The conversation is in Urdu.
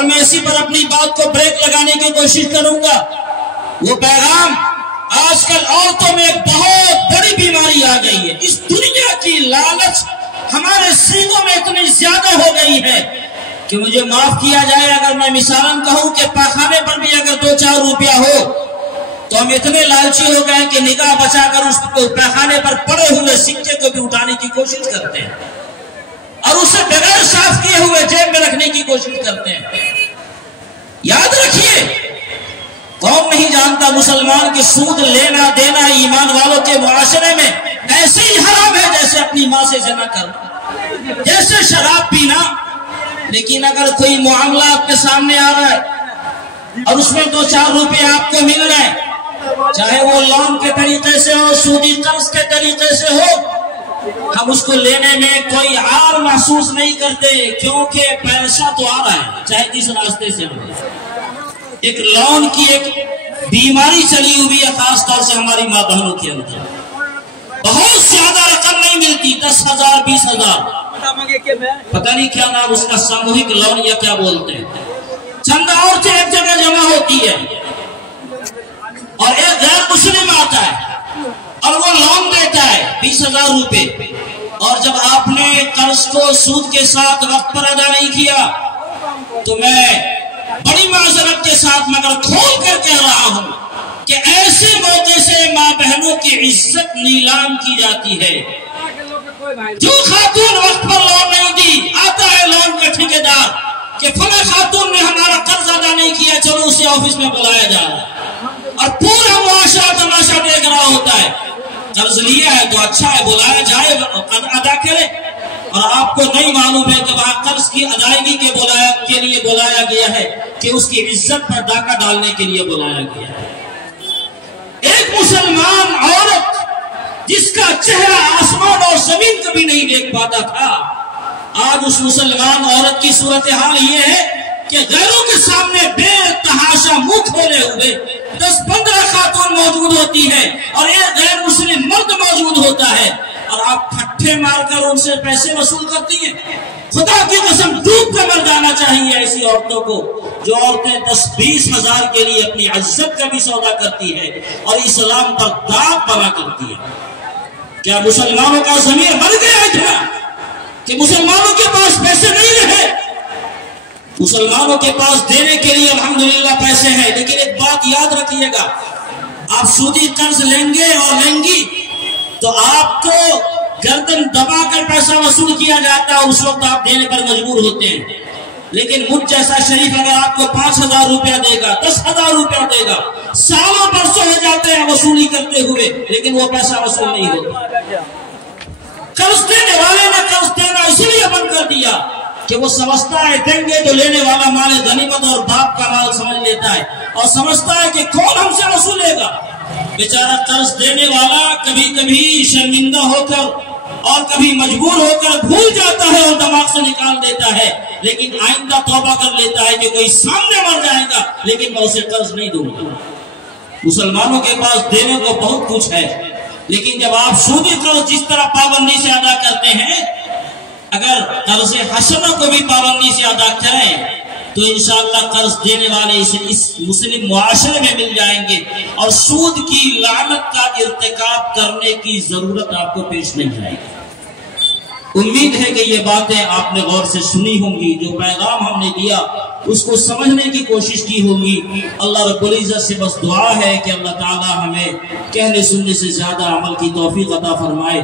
اور میں اسی پر اپنی بات کو بریک لگانے کی کوشش کروں گا۔ وہ پیغام آج کل عورتوں میں ایک بہت بڑی بیماری آ گئی ہے۔ اس دنیا کی لالچ ہمارے سینوں میں اتنی زیادہ ہو گئی ہے کہ مجھے معاف کیا جائے اگر میں مثالاً کہوں کہ پاخانے پر بھی اگر 2-4 روپیہ ہو تو ہم اتنے لالچی ہو گئے کہ نگاہ بچا کر اس کو پاخانے پر پڑے ہوئے سکے کو بھی اٹھانے کی کوشش کرتے ہیں اور اسے بغیر صاف کیے ہوئے جیب میں رکھنے کی کوشش کرتے ہیں۔ یاد رکھیے، قوم نہیں جانتا مسلمان کی سود لینا دینا ایمان والوں کے معاشرے میں ایسے ہی حرام ہے جیسے اپنی ماں سے زنا کرنا، جیسے شراب پینا۔ لیکن اگر کوئی معاملہ آپ کے سامنے آ رہا ہے اور اس میں 2-4 روپے آپ کو مل رہے ہیں، چاہے وہ لون کے طریقے سے ہو، سودی قرض کے طریقے سے ہو، ہم اس کو لینے میں کوئی عار محسوس نہیں کرتے کیونکہ پیسہ تو آ رہا ہے چاہے کس راستے سے ہو۔ ایک لون کی ایک بیماری چلی ہوئی ہے خاص طور سے ہماری ماں بہنوں کے اندر، بہت زیادہ رقم نہیں ملتی، 10,000 20,000، پتہ نہیں کیا نام اس کا، ساموہک لون یا کیا بولتے ہیں۔ چند عورتیں ایک جگہ جمع ہوتی ہے اور ایک غیر مسلم آتا ہے اور وہ لون دیتا ہے 20,000 روپے، اور جب آپ نے قرض کو سود کے ساتھ وقت پر ادا نہیں کیا تو میں بڑی معذرت کے ساتھ مگر کھول کر کہہ رہا ہوں کہ ایسے موقع سے ماں بہنوں کی عزت نیلام کی جاتی ہے۔ جو خاتون وقت پر لون نہیں دی، آتا ہے لون کا ٹھیکیدار کہ فلاں خاتون نے ہمارا قرض ادا نہیں کیا، چلو اسے آفس میں بلایا جا رہا ہے اور پورا معاشرہ تماشا دیکھ رہا ہوتا ہے۔ قرض لیا ہے تو اچھا ہے، بلایا جائے ادا کرے، اور آپ کو نہیں معلوم ہے کہ وہاں قرض کی ادائیگی کے لیے بلایا گیا ہے کہ اس کی عزت پر ڈاکہ ڈالنے کے لیے بلایا گیا ہے۔ ایک مسلمان عورت جس کا چہرہ آسمان اور زمین کبھی نہیں دیکھ پاتا تھا، آج اس مسلمان عورت کی صورتحال یہ ہے کہ غیروں کے سامنے بے تحاشا منہ کھولے ہوئے 10-15 خاتون موجود ہوتی ہے اور ایک غیر مسلم مرد موجود ہوتا ہے، اور آپ پھٹے مار کر ان سے پیسے وصول کرتی ہیں۔ خدا کی قسم ڈوب کر مر جانا چاہیے ایسی عورتوں کو، جو عورتیں 10-20 ہزار کے لیے اپنی عزت کا بھی سودا کرتی ہے اور اسلام پر داغ بنا کرتی ہے۔ کیا مسلمانوں کا ضمیر مر گیا اتنا کہ مسلمانوں کے پاس پیسے نہیں رہے؟ مسلمانوں کے پاس دینے کے لیے الحمدللہ پیسے ہیں، لیکن ایک بات یاد رکھیے گا، آپ سودی قرض لیں گے اور لیں گی تو آپ کو گردن دبا کر پیسہ وصول کیا جاتا ہے اور اس وقت آپ دینے پر مجبور ہوتے ہیں۔ لیکن مجھ جیسا شریف اگر آپ کو 5,000 روپیہ دے گا، 10,000 روپیہ دے گا، سالوں برسوں ہو جاتے ہیں وصولی کرتے ہوئے، لیکن وہ پیسہ وصول نہیں ہوتا۔ قرض دینے والے نے قرض دینا اس لیے بند کر دیا کہ وہ سمجھتا ہے دیں گے تو لینے والا مال غنیمت اور باپ کا مال سمجھ لیتا ہے اور سمجھتا ہے کہ کون ہم سے وصولے گا۔ بیچارہ قرض دینے والا کبھی کبھی شرمندہ ہو کر اور کبھی مجبور ہو کر بھول جاتا ہے اور دماغ سے نکال دیتا ہے، لیکن آئندہ توبہ کر لیتا ہے کہ کوئی سامنے مر جائے گا لیکن میں اسے قرض نہیں دوں گا۔ مسلمانوں کے پاس دینے کو بہت کچھ ہے، لیکن جب آپ سودی قرض جس طرح پابندی سے ادا کرتے ہیں، اگر قرض حسنہ کو بھی پابندی سے ادا کریں تو انشاءاللہ قرض دینے والے اس مسلم معاشرے میں مل جائیں گے اور سود کی لعنت کا ارتکاب کرنے کی ضرورت آپ کو پیش نہیں آئے گی۔ امید ہے کہ یہ باتیں آپ نے غور سے سنی ہوں گی، جو پیغام ہم نے دیا اس کو سمجھنے کی کوشش کی ہوگی۔ اللہ رب العزت سے بس دعا ہے کہ اللہ تعالی ہمیں کہنے سننے سے زیادہ عمل کی توفیق عطا فرمائے۔